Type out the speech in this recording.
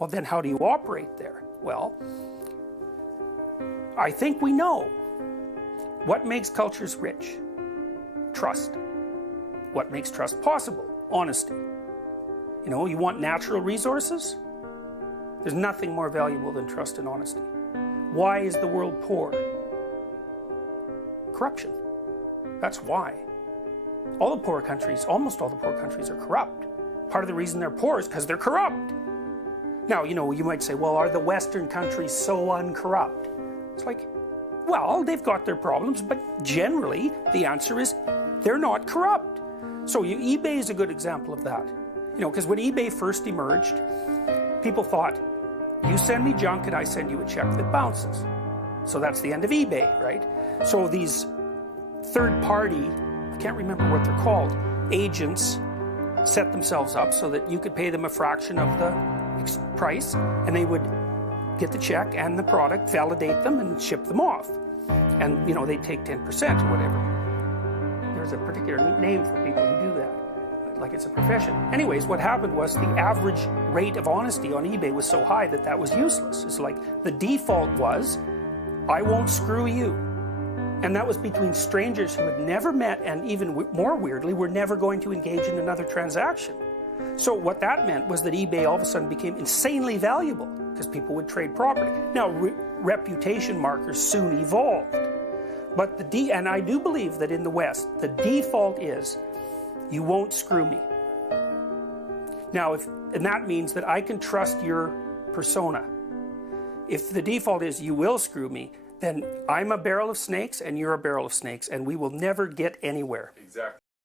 Well, then how do you operate there? Well, I think we know. What makes cultures rich? Trust. What makes trust possible? Honesty. You know, you want natural resources? There's nothing more valuable than trust and honesty. Why is the world poor? Corruption. That's why. All the poor countries, almost all the poor countries are corrupt. Part of the reason they're poor is because they're corrupt. Now, you know, you might say, well, are the Western countries so uncorrupt? It's like, well, they've got their problems, but generally the answer is they're not corrupt. So eBay is a good example of that. You know, because when eBay first emerged, people thought, you send me junk and I send you a check that bounces. So that's the end of eBay, right? So these third-party, I can't remember what they're called, agents set themselves up so that you could pay them a fraction of the price, and they would get the check and the product, validate them, and ship them off. And, you know, they'd take 10% or whatever. There's a particular name for people who do that, like it's a profession. Anyways, what happened was the average rate of honesty on eBay was so high that that was useless. It's like the default was, I won't screw you. And that was between strangers who had never met, and even more weirdly, were never going to engage in another transaction. So what that meant was that eBay all of a sudden became insanely valuable because people would trade property. Now, reputation markers soon evolved. But and I do believe that in the West, the default is, you won't screw me. Now, and that means that I can trust your persona. If the default is, you will screw me, then I'm a barrel of snakes and you're a barrel of snakes, and we will never get anywhere. Exactly.